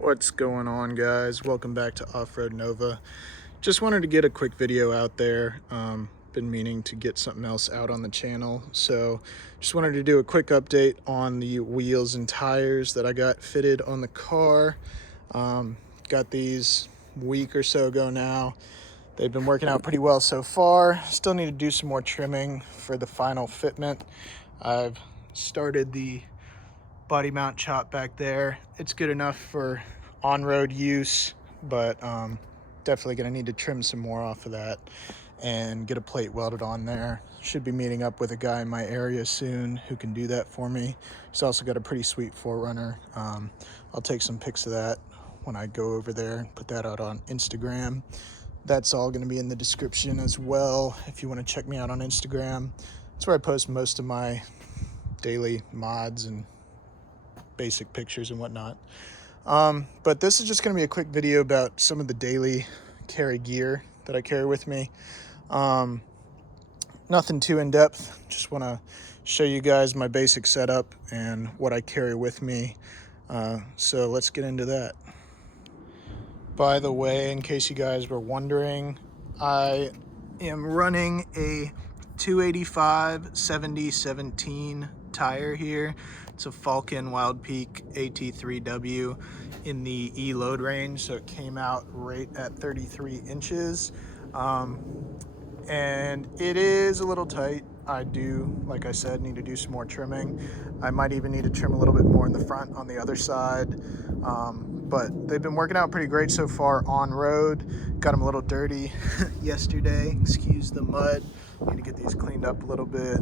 What's going on, guys? Welcome back to Off-Road Nova. Just wanted to get a quick video out there. Been meaning to get something else out on the channel, so just wanted to do a quick update on the wheels and tires that I got fitted on the car. Got these a week or so ago now. They've been working out pretty well so far. Still need to do some more trimming for the final fitment. I've started the body mount chop back there. It's good enough for on-road use, but definitely gonna need to trim some more off of that and get a plate welded on there. Should be meeting up with a guy in my area soon who can do that for me. He's also got a pretty sweet 4Runner. I'll take some pics of that when I go over there and put that out on Instagram. That's all going to be in the description as well if you want to check me out on Instagram. That's where I post most of my daily mods and basic pictures and whatnot. But this is just going to be a quick video about some of the daily carry gear that I carry with me. Nothing too in-depth, just want to show you guys my basic setup and what I carry with me. So let's get into that. By the way, in case you guys were wondering, I am running a 285 70/17 tire here. It's a Falcon Wild Peak AT3W in the E load range, so it came out right at 33 inches. And it is a little tight. I do, like I said, need to do some more trimming. I might even need to trim a little bit more in the front on the other side. But they've been working out pretty great so far on road. Got them a little dirty yesterday. Excuse the mud. Need to get these cleaned up a little bit.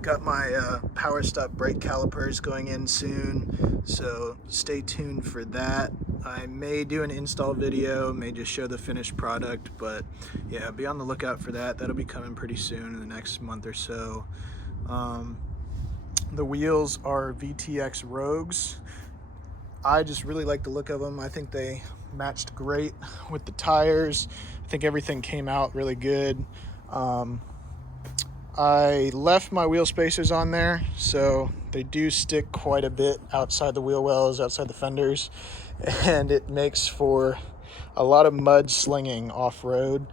Got my power stop brake calipers going in soon, so stay tuned for that. I may do an install video, may just show the finished product, but yeah, be on the lookout for that. That'll be coming pretty soon in the next month or so. The wheels are VTX Rogues. I just really like the look of them. I think they matched great with the tires. I think everything came out really good. I left my wheel spacers on there, so they do stick quite a bit outside the wheel wells, outside the fenders, and it makes for a lot of mud slinging off-road.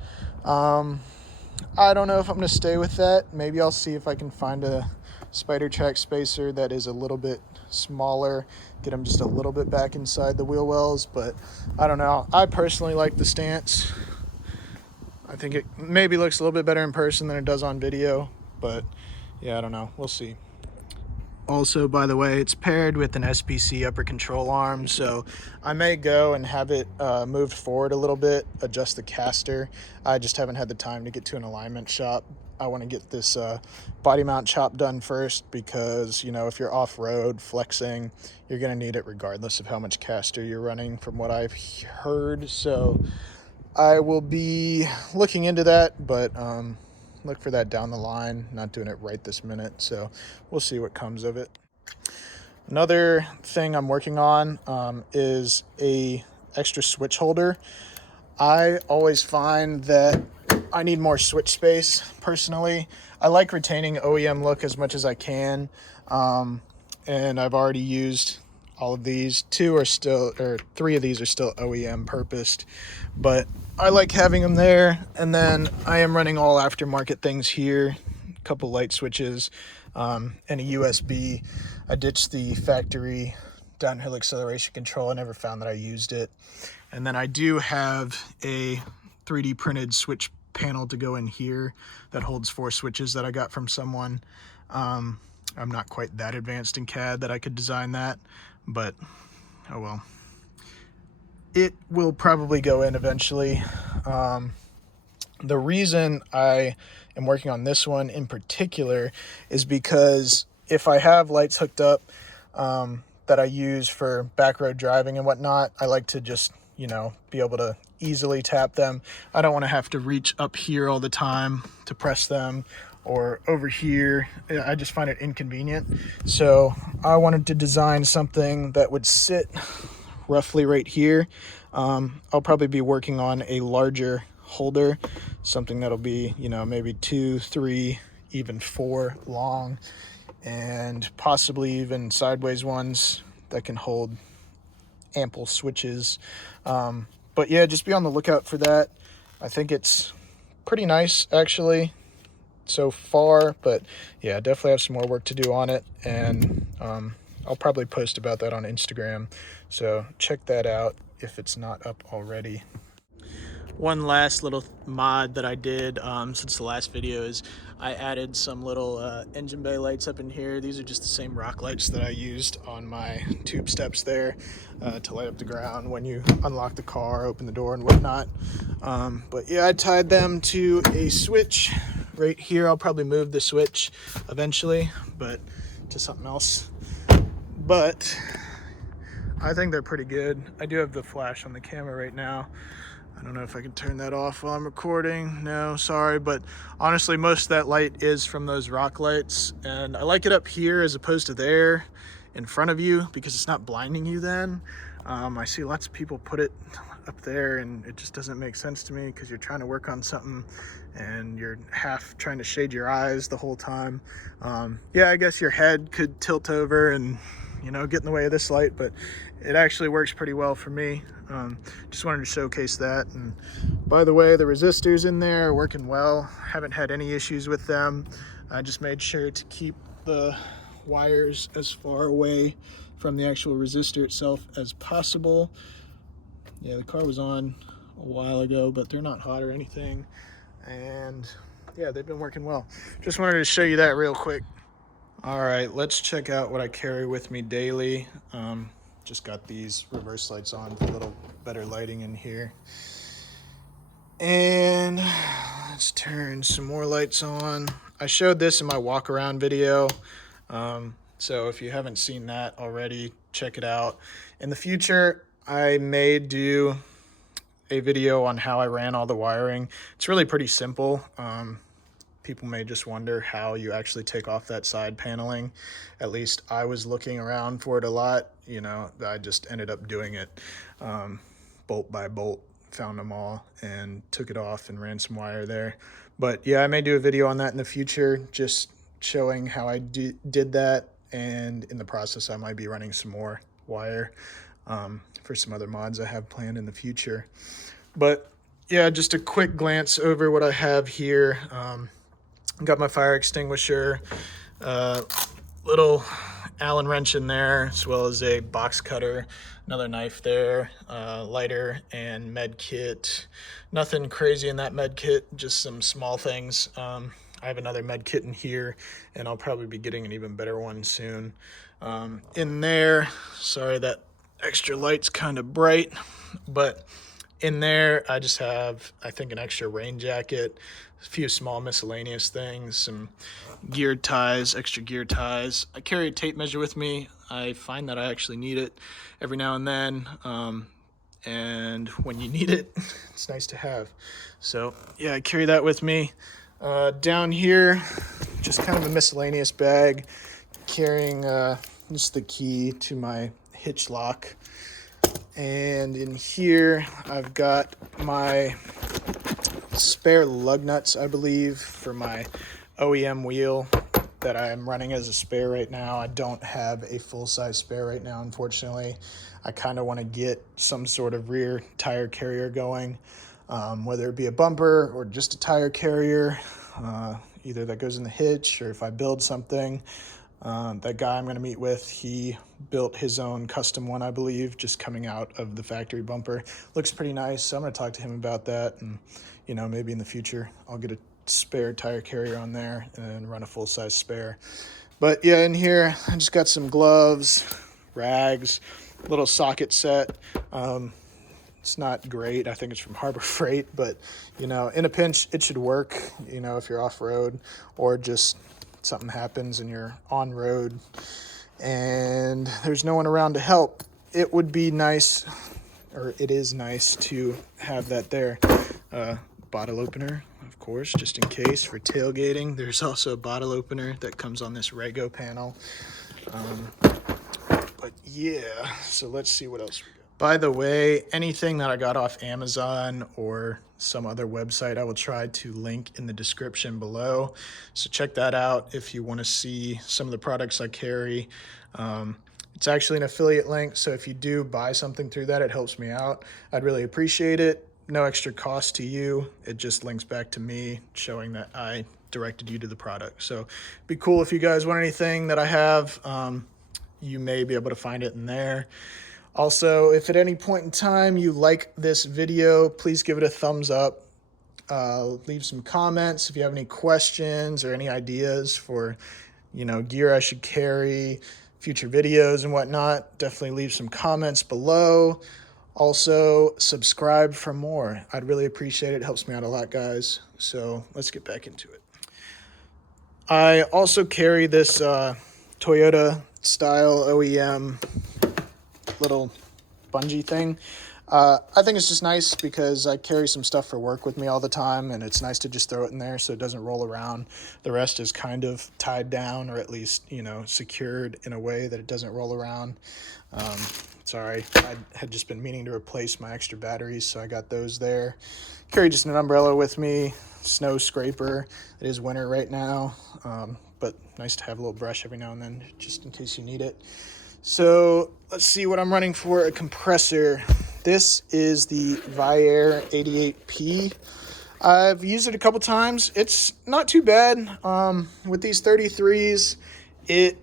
I don't know if I'm going to stay with that. Maybe I'll see if I can find a Spider Track spacer that is a little bit smaller, get them just a little bit back inside the wheel wells, but I don't know. I personally like the stance. I think it maybe looks a little bit better in person than it does on video, but yeah, I don't know. We'll see. Also, by the way, it's paired with an SPC upper control arm, so I may go and have it moved forward a little bit, adjust the caster. I just haven't had the time to get to an alignment shop. I want to get this body mount chop done first because, you know, if you're off-road flexing, you're going to need it regardless of how much caster you're running from what I've heard. So I will be looking into that, but look for that down the line. Not doing it right this minute, so we'll see what comes of it. Another thing I'm working on is a extra switch holder. I always find that I need more switch space personally. I like retaining OEM look as much as I can, and I've already used all of these. 3 of these are still OEM purposed, but I like having them there. And then I am running all aftermarket things here, a couple light switches, and a USB. I ditched the factory downhill acceleration control. I never found that I used it. And then I do have a 3D printed switch panel to go in here that holds 4 switches that I got from someone. I'm not quite that advanced in CAD that I could design that, but oh well. It will probably go in eventually. The reason I am working on this one in particular is because if I have lights hooked up that I use for back road driving and whatnot, I like to just, you know, be able to easily tap them. I don't want to have to reach up here all the time to press them, or over here. I just find it inconvenient. So I wanted to design something that would sit roughly right here. I'll probably be working on a larger holder, something that'll be, you know, maybe 2, 3, even 4 long, and possibly even sideways ones that can hold ample switches. But yeah, just be on the lookout for that. I think it's pretty nice actually so far, but yeah, definitely have some more work to do on it, and I'll probably post about that on Instagram, so check that out if it's not up already. One last little mod that I did since the last video is I added some little engine bay lights up in here. These are just the same rock lights that I used on my tube steps there to light up the ground when you unlock the car, open the door and whatnot. But yeah, I tied them to a switch right here. I'll probably move the switch eventually, but to something else. But I think they're pretty good. I do have the flash on the camera right now. I don't know if I can turn that off while I'm recording. No, sorry, but honestly, most of that light is from those rock lights, and I like it up here as opposed to there in front of you because it's not blinding you then. I see lots of people put it up there, and it just doesn't make sense to me because you're trying to work on something and you're half trying to shade your eyes the whole time. Yeah, I guess your head could tilt over and, you know, get in the way of this light, but it actually works pretty well for me. Just wanted to showcase that. And by the way, the resistors in there are working well. Haven't had any issues with them. I just made sure to keep the wires as far away from the actual resistor itself as possible. Yeah, the car was on a while ago, but they're not hot or anything. And yeah, they've been working well. Just wanted to show you that real quick. All right, let's check out what I carry with me daily. Just got these reverse lights on for a little better lighting in here. And let's turn some more lights on. I showed this in my walk around video. So if you haven't seen that already, check it out. In the future, I may do a video on how I ran all the wiring. It's really pretty simple. People may just wonder how you actually take off that side paneling. At least I was looking around for it a lot. You know, I just ended up doing it bolt by bolt, found them all and took it off and ran some wire there. But yeah, I may do a video on that in the future, just showing how I did that. And in the process, I might be running some more wire for some other mods I have planned in the future. But yeah, just a quick glance over what I have here. Got my fire extinguisher, little Allen wrench in there, as well as a box cutter, another knife there, lighter and med kit. Nothing crazy in that med kit, just some small things. I have another med kit in here, and I'll probably be getting an even better one soon. In there, sorry that extra light's kind of bright, but in there I just have, I think, an extra rain jacket, a few small miscellaneous things, some gear ties, extra gear ties. I carry a tape measure with me. I find that I actually need it every now and then. And when you need it, it's nice to have. So yeah, I carry that with me. Down here, just kind of a miscellaneous bag, carrying just the key to my hitch lock. And in here, I've got my spare lug nuts, I believe, for my OEM wheel that I'm running as a spare right now. I don't have a full-size spare right now, unfortunately. I kind of want to get some sort of rear tire carrier going, whether it be a bumper or just a tire carrier, either that goes in the hitch or if I build something. That guy I'm going to meet with, he built his own custom one, I believe, just coming out of the factory bumper. Looks pretty nice, so I'm going to talk to him about that, and you know, maybe in the future I'll get a spare tire carrier on there and run a full-size spare. But yeah, in here I just got some gloves, rags, little socket set. It's not great. I think it's from Harbor Freight, but you know, in a pinch it should work, you know, if you're off-road or just something happens and you're on road and there's no one around to help. It would be nice, or it is nice, to have that there. Bottle opener, of course, just in case for tailgating. There's also a bottle opener that comes on this Rego panel. But yeah, so let's see what else we got. By the way, anything that I got off Amazon or some other website, I will try to link in the description below. So check that out if you want to see some of the products I carry. It's actually an affiliate link, so if you do buy something through that, it helps me out. I'd really appreciate it. No extra cost to you. It just links back to me, showing that I directed you to the product. So it'd be cool if you guys want anything that I have. You may be able to find it in there. Also, if at any point in time you like this video, please give it a thumbs up. Leave some comments if you have any questions or any ideas for, gear I should carry, future videos and whatnot. Definitely leave some comments below. Also, subscribe for more. I'd really appreciate it. It helps me out a lot, guys. So let's get back into it. I also carry this Toyota style OEM little bungee thing. I think it's just nice because I carry some stuff for work with me all the time, and it's nice to just throw it in there so it doesn't roll around. The rest is kind of tied down, or at least, secured in a way that it doesn't roll around. Sorry, I had just been meaning to replace my extra batteries, so I got those there. Carry just an umbrella with me, snow scraper. It is winter right now, but nice to have a little brush every now and then, just in case you need it. So let's see what I'm running for a compressor. This is the Viair 88P. I've used it a couple times. It's not too bad. With these 33s, it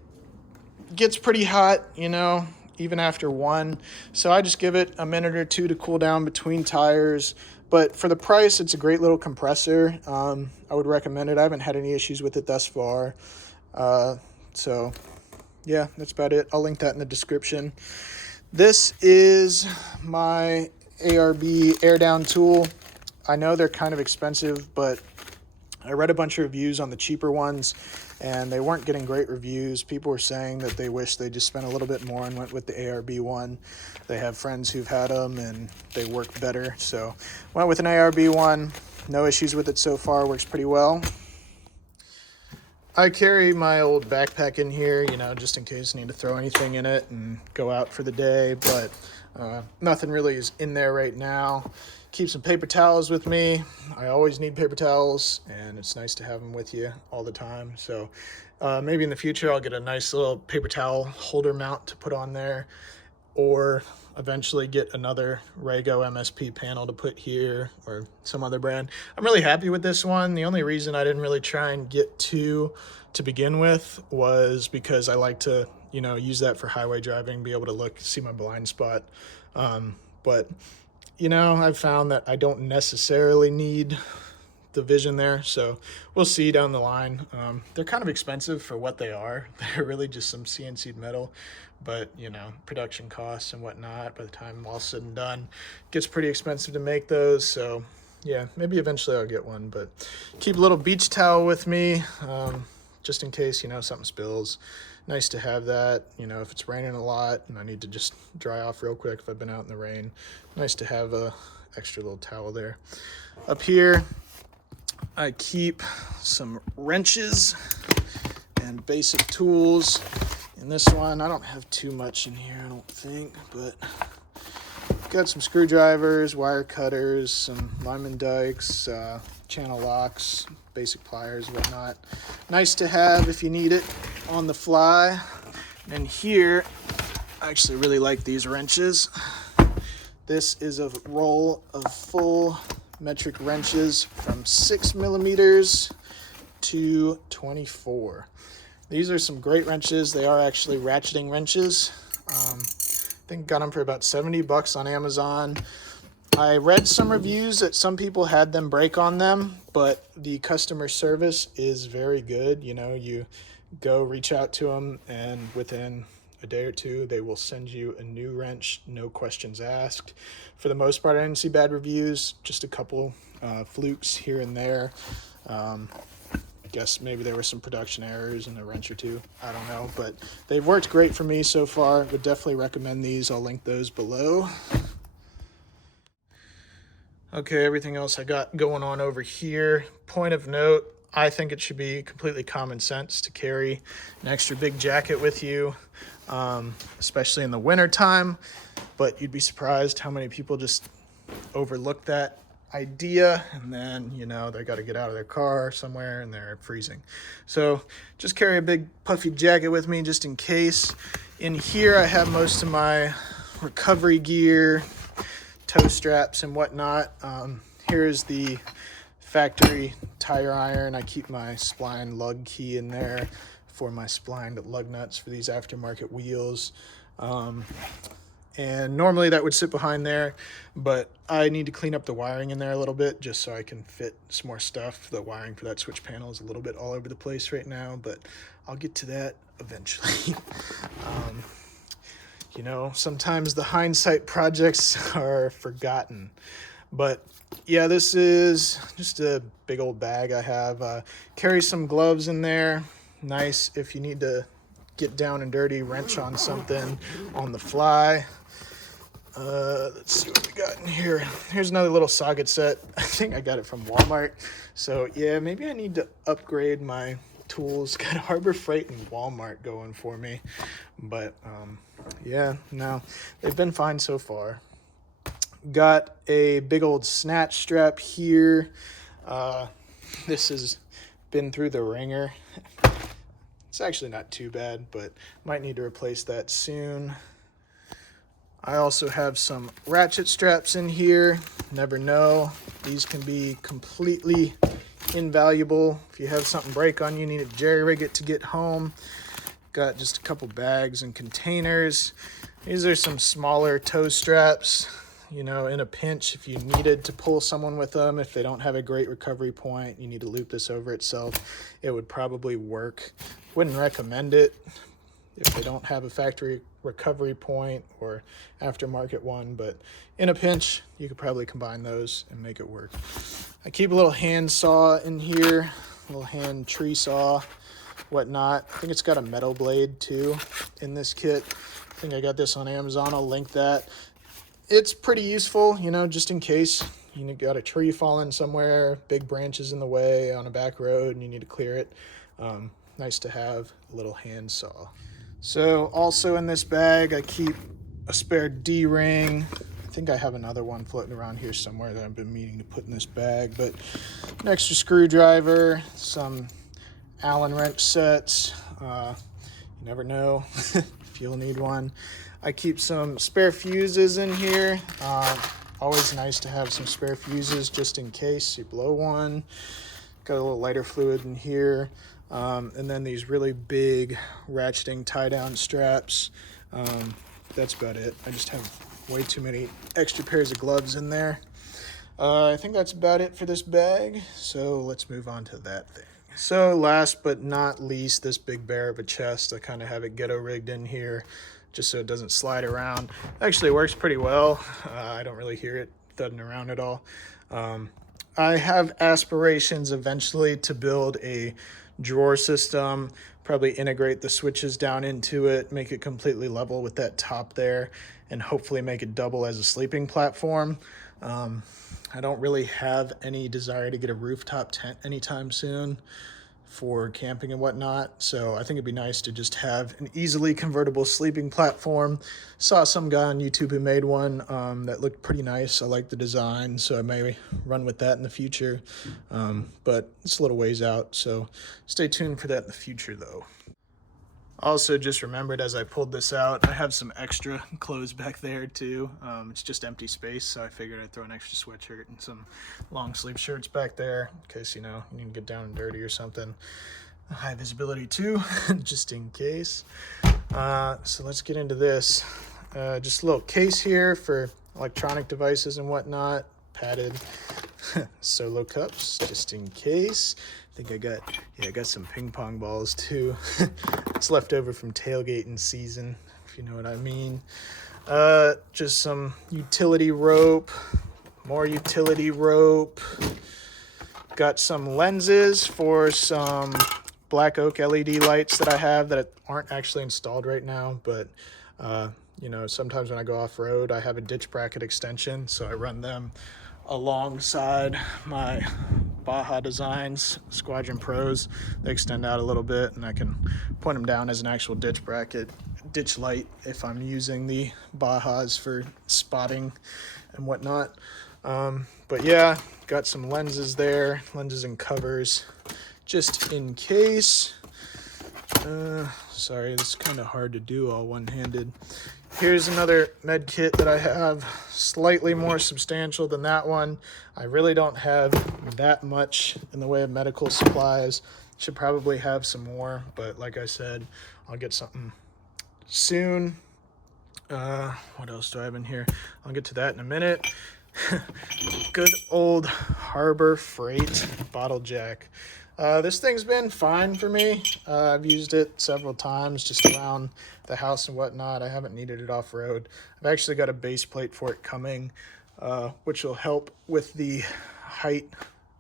gets pretty hot, even after one. So I just give it a minute or two to cool down between tires. But for the price, it's a great little compressor. I would recommend it. I haven't had any issues with it thus far. So yeah, that's about it. I'll link that in the description. This is my ARB air down tool. I know they're kind of expensive, but I read a bunch of reviews on the cheaper ones, and they weren't getting great reviews. People were saying that they wish they just spent a little bit more and went with the ARB one. They have friends who've had them, and they work better. So went with an ARB one. No issues with it so far. Works pretty well. I carry my old backpack in here, just in case I need to throw anything in it and go out for the day, but nothing really is in there right now. Keep some paper towels with me. I always need paper towels, and it's nice to have them with you all the time. So maybe in the future I'll get a nice little paper towel holder mount to put on there, or eventually get another Rego MSP panel to put here, or some other brand. I'm really happy with this one. The only reason I didn't really try and get two to begin with was because I like to, use that for highway driving, be able to see my blind spot. But, I've found that I don't necessarily need the vision there, so we'll see down the line. They're kind of expensive for what they are. They're really just some CNC'd metal, but production costs and whatnot, by the time all said and done, it gets pretty expensive to make those. So yeah, maybe eventually I'll get one, but keep a little beach towel with me, just in case something spills. Nice to have that, if it's raining a lot and I need to just dry off real quick if I've been out in the rain. Nice to have a extra little towel there. Up here I keep some wrenches and basic tools. In this one, I don't have too much in here, I don't think, but got some screwdrivers, wire cutters, some Lyman dikes, channel locks, basic pliers, whatnot. Nice to have if you need it on the fly. And here, I actually really like these wrenches. This is a roll of full metric wrenches from 6 millimeters to 24. These are some great wrenches. They are actually ratcheting wrenches. I think got them for about 70 bucks on Amazon. I read some reviews that some people had them break on them, but the customer service is very good. You go reach out to them, and within a day or two, they will send you a new wrench, no questions asked. For the most part, I didn't see bad reviews, just a couple flukes here and there. I guess maybe there were some production errors in a wrench or two. I don't know, but they've worked great for me so far. Would definitely recommend these. I'll link those below. Okay, everything else I got going on over here. Point of note, I think it should be completely common sense to carry an extra big jacket with you, especially in the winter time. But you'd be surprised how many people just overlook that idea, and then they got to get out of their car somewhere and they're freezing. So just carry a big puffy jacket with me just in case. In here I have most of my recovery gear, toe straps and whatnot. Here's the factory tire iron. I keep my spline lug key in there for my splined lug nuts for these aftermarket wheels. And normally that would sit behind there, but I need to clean up the wiring in there a little bit just so I can fit some more stuff. The wiring for that switch panel is a little bit all over the place right now, but I'll get to that eventually. You know, sometimes the hindsight projects are forgotten. But yeah, this is just a big old bag I have. Carry some gloves in there. Nice if you need to get down and dirty, wrench on something on the fly. Let's see what we got in here. Here's another little socket set. I think I got it from Walmart. So yeah, maybe I need to upgrade my tools. Got Harbor Freight and Walmart going for me. But yeah, no, they've been fine so far. Got a big old snatch strap here. This has been through the ringer. It's actually not too bad, but might need to replace that soon. I also have some ratchet straps in here. Never know. These can be completely invaluable. If you have something break on you, you need to jerry rig it to get home. Got just a couple bags and containers. These are some smaller toe straps. You know, in a pinch, if you needed to pull someone with them, if they don't have a great recovery point, you need to loop this over itself, it would probably work. Wouldn't recommend it if they don't have a factory recovery point or aftermarket one, but in a pinch, you could probably combine those and make it work. I keep a little hand saw in here, a little hand tree saw, whatnot. I think it's got a metal blade too in this kit. I think I got this on Amazon. I'll link that. It's pretty useful, you know, just in case you got a tree falling somewhere, big branches in the way on a back road and you need to clear it. Nice to have a little hand saw. So also in this bag, I keep a spare D-ring. I think I have another one floating around here somewhere that I've been meaning to put in this bag, but an extra screwdriver, some Allen wrench sets. You never know if you'll need one. I keep some spare fuses in here. Always nice to have some spare fuses just in case you blow one. Got a little lighter fluid in here. And then these really big ratcheting tie-down straps. That's about it. I just have way too many extra pairs of gloves in there. I think that's about it for this bag. So let's move on to that thing. So last but not least, this big bear of a chest. I kind of have it ghetto rigged in here just so it doesn't slide around. Actually works pretty well. I don't really hear it thudding around at all. I have aspirations eventually to build a drawer system, probably integrate the switches down into it, make it completely level with that top there, and hopefully make it double as a sleeping platform. I don't really have any desire to get a rooftop tent anytime soon for camping and whatnot, so I think it'd be nice to just have an easily convertible sleeping platform. Saw some guy on YouTube who made one that looked pretty nice. I like the design, so I may run with that in the future, but it's a little ways out, so stay tuned for that in the future though. Also just remembered as I pulled this out, I have some extra clothes back there too. It's just empty space, so I figured I'd throw an extra sweatshirt and some long sleeve shirts back there in case, you know, you need to get down and dirty or something. High visibility too, just in case. So let's get into this. Just a little case here for electronic devices and whatnot, padded solo cups just in case. I think I got some ping pong balls too. It's left over from tailgating season, if you know what I mean. Just some utility rope, more utility rope. Got some lenses for some black oak LED lights that I have that aren't actually installed right now, but you know, sometimes when I go off-road, I have a ditch bracket extension, so I run them alongside my Baja Designs Squadron Pros. They extend out a little bit and I can point them down as an actual ditch bracket, ditch light if I'm using the Bajas for spotting and whatnot. But yeah, got some lenses there, lenses and covers just in case. Sorry, this is kind of hard to do all one-handed. Here's another med kit that I have, slightly more substantial than that one. I really don't have that much in the way of medical supplies. Should probably have some more, but like I said, I'll get something soon. What else do I have in here? I'll get to that in a minute. Good old Harbor Freight bottle jack. This thing's been fine for me. I've used it several times just around the house and whatnot. I haven't needed it off-road. I've actually got a base plate for it coming, which will help with the height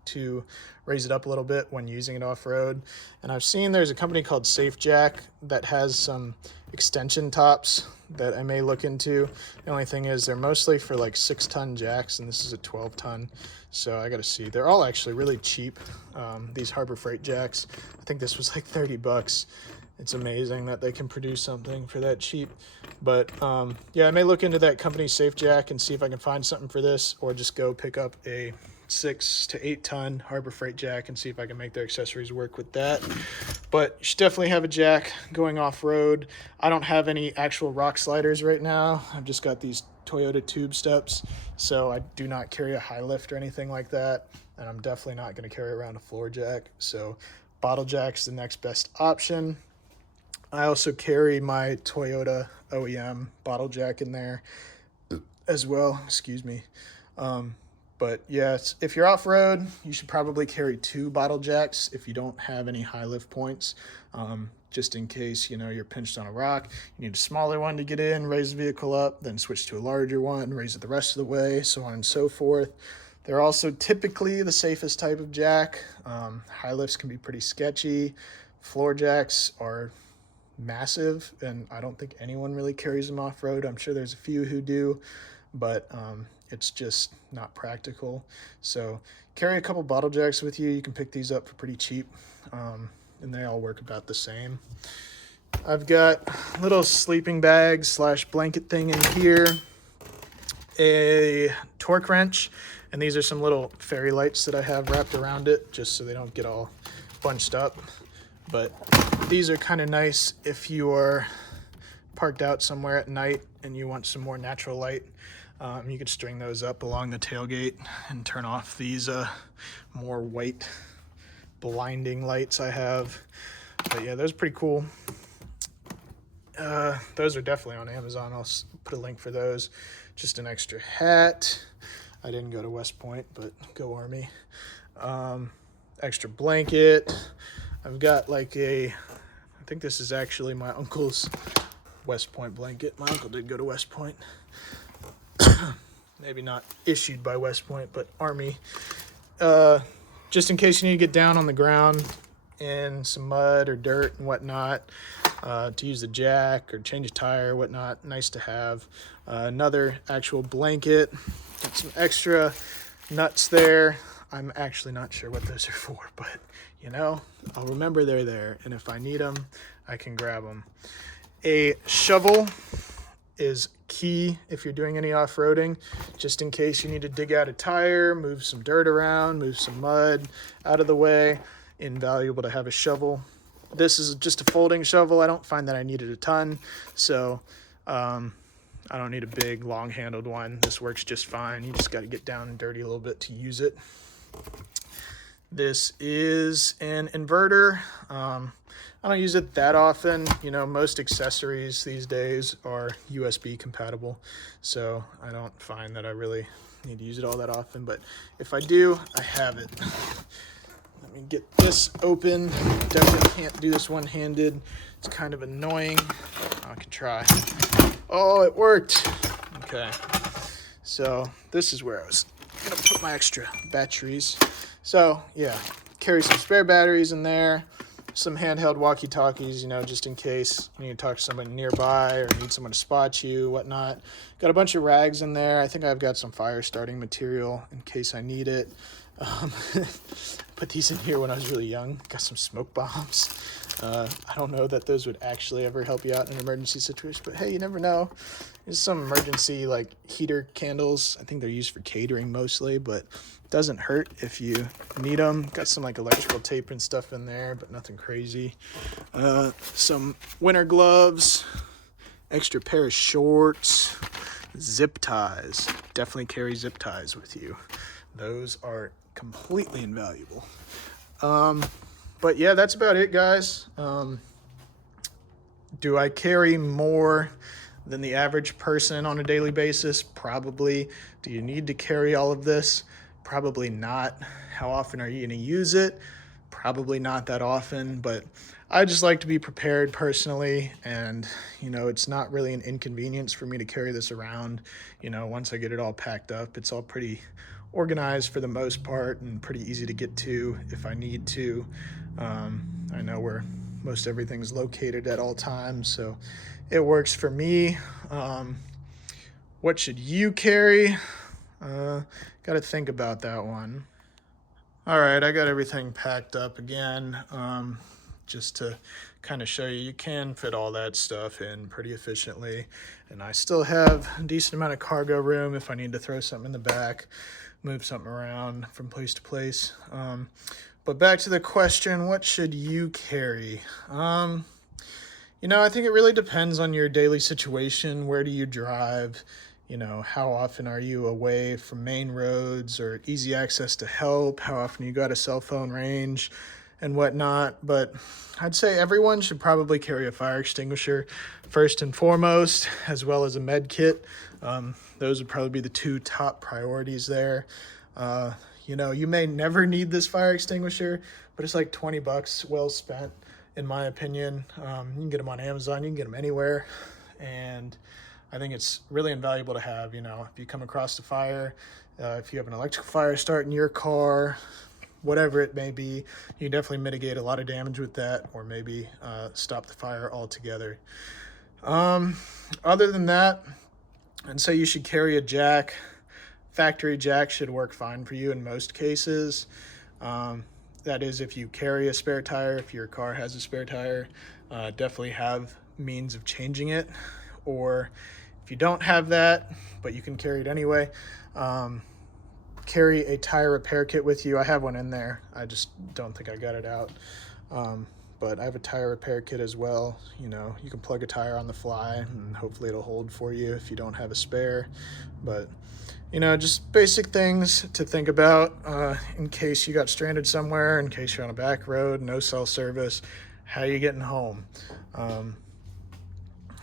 to raise it up a little bit when using it off-road. And I've seen there's a company called Safe Jack that has some extension tops that I may look into. The only thing is they're mostly for like 6-ton jacks, and this is a 12-ton, so I gotta see. They're all actually really cheap, these Harbor Freight jacks. I think this was like 30 bucks. It's amazing that they can produce something for that cheap. But yeah, I may look into that company Safe Jack and see if I can find something for this, or just go pick up a 6 to 8 ton Harbor Freight jack and see if I can make their accessories work with that. But you should definitely have a jack going off-road. I don't have any actual rock sliders right now. I've just got these Toyota tube steps, so I do not carry a high lift or anything like that, and I'm definitely not going to carry around a floor jack, so bottle jack's the next best option. I also carry my Toyota OEM bottle jack in there as well, excuse me. But yeah, if you're off-road, you should probably carry 2 bottle jacks if you don't have any high lift points, just in case, you know, you're pinched on a rock. You need a smaller one to get in, raise the vehicle up, then switch to a larger one, raise it the rest of the way, so on and so forth. They're also typically the safest type of jack. High lifts can be pretty sketchy. Floor jacks are massive, and I don't think anyone really carries them off-road. I'm sure there's a few who do, but it's just not practical. So carry a couple bottle jacks with you. You can pick these up for pretty cheap, and they all work about the same. I've got a little sleeping bag / blanket thing in here, a torque wrench, and these are some little fairy lights that I have wrapped around it just so they don't get all bunched up. But these are kind of nice if you are parked out somewhere at night and you want some more natural light. You could string those up along the tailgate and turn off these more white blinding lights I have. But yeah, those are pretty cool. Those are definitely on Amazon. I'll put a link for those. Just an extra hat. I didn't go to West Point, but go Army. Extra blanket. I've got like I think this is actually my uncle's West Point blanket. My uncle did go to West Point. Maybe not issued by West Point, but Army. Just in case you need to get down on the ground in some mud or dirt and whatnot, to use the jack or change a tire or whatnot. Nice to have. Another actual blanket. Got some extra nuts there. I'm actually not sure what those are for, but you know, I'll remember they're there, and if I need them, I can grab them. A shovel is key if you're doing any off-roading, just in case you need to dig out a tire, move some dirt around, move some mud out of the way. Invaluable to have a shovel. This is just a folding shovel. I don't find that I needed a ton, so I don't need a big long-handled one. This works just fine. You just got to get down and dirty a little bit to use it. This is an inverter. I don't use it that often. You know, most accessories these days are USB compatible, so I don't find that I really need to use it all that often, but if I do, I have it. Let me get this open. Definitely can't do this one-handed. It's kind of annoying. I can try. Oh, it worked. Okay, so this is where I was gonna put my extra batteries. So yeah, carry some spare batteries in there, some handheld walkie-talkies, you know, just in case you need to talk to somebody nearby or need someone to spot you, whatnot. Got a bunch of rags in there. I think I've got some fire starting material in case I need it. Put these in here when I was really young. Got some smoke bombs. I don't know that those would actually ever help you out in an emergency situation, but hey, you never know. There's some emergency like heater candles. I think they're used for catering mostly, but it doesn't hurt if you need them. Got some like electrical tape and stuff in there, but nothing crazy. Some winter gloves, extra pair of shorts, zip ties. Definitely carry zip ties with you. Those are completely invaluable. But yeah, that's about it, guys. Do I carry more than the average person on a daily basis? Probably. Do you need to carry all of this? Probably not. How often are you going to use it? Probably not that often, but I just like to be prepared personally, and you know, it's not really an inconvenience for me to carry this around. You know, once I get it all packed up, it's all pretty organized for the most part and pretty easy to get to if I need to. I know where most everything's located at all times, so it works for me. What should you carry? Got to think about that one. All right, I got everything packed up again, just to kind of show you, you can fit all that stuff in pretty efficiently, and I still have a decent amount of cargo room if I need to throw something in the back, move something around from place to place. But back to the question, what should you carry? You know, I think it really depends on your daily situation. Where do you drive? You know, how often are you away from main roads or easy access to help? How often you got a cell phone range and whatnot? But I'd say everyone should probably carry a fire extinguisher first and foremost, as well as a med kit. Those would probably be the two top priorities there. You know, you may never need this fire extinguisher, but it's like 20 bucks well spent, in my opinion. You can get them on Amazon, you can get them anywhere. And I think it's really invaluable to have. You know, if you come across a fire, if you have an electrical fire starting your car, whatever it may be, you definitely mitigate a lot of damage with that, or maybe stop the fire altogether. Other than that, I'd say you should carry a jack. Factory jack should work fine for you in most cases. That is, if you carry a spare tire, if your car has a spare tire, definitely have means of changing it. Or if you don't have that, but you can carry it anyway, carry a tire repair kit with you. I have one in there. I just don't think I got it out. But I have a tire repair kit as well. You know, you can plug a tire on the fly and hopefully it'll hold for you if you don't have a spare. But, you know, just basic things to think about in case you got stranded somewhere, in case you're on a back road, no cell service, how are you getting home?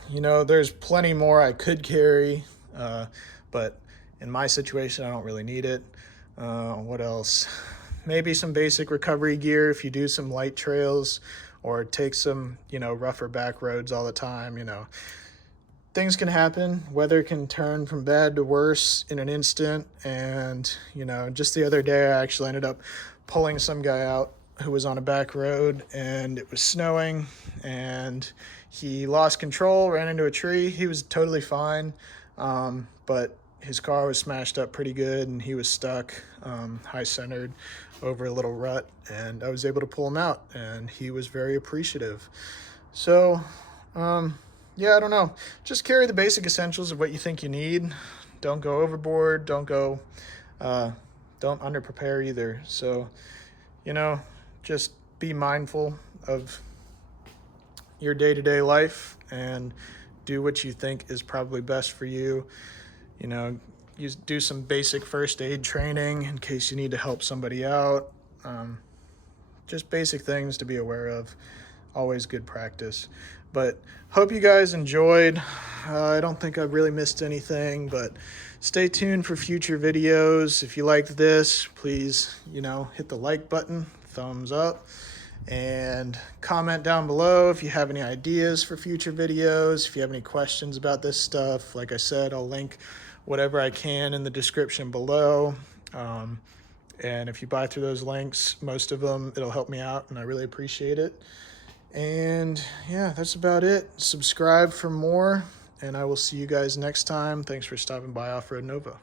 You know, there's plenty more I could carry, but in my situation, I don't really need it. What else? Maybe some basic recovery gear if you do some light trails or take some, you know, rougher back roads all the time. You know, things can happen. Weather can turn from bad to worse in an instant. And, you know, just the other day, I actually ended up pulling some guy out who was on a back road and it was snowing and he lost control, ran into a tree. He was totally fine, but his car was smashed up pretty good and he was stuck high-centered over a little rut, and I was able to pull him out and he was very appreciative. So yeah, I don't know, just carry the basic essentials of what you think you need. Don't go overboard, don't under prepare either. So, you know, just be mindful of your day-to-day life and do what you think is probably best for you. You know, you do some basic first aid training in case you need to help somebody out. Just basic things to be aware of. Always good practice. But hope you guys enjoyed. I don't think I've really missed anything, but stay tuned for future videos. If you liked this, please, you know, hit the like button, thumbs up, and comment down below if you have any ideas for future videos. If you have any questions about this stuff, like I said, I'll link whatever I can in the description below. And if you buy through those links, most of them, it'll help me out and I really appreciate it. And yeah, that's about it. Subscribe for more and I will see you guys next time. Thanks for stopping by Offroad Nova.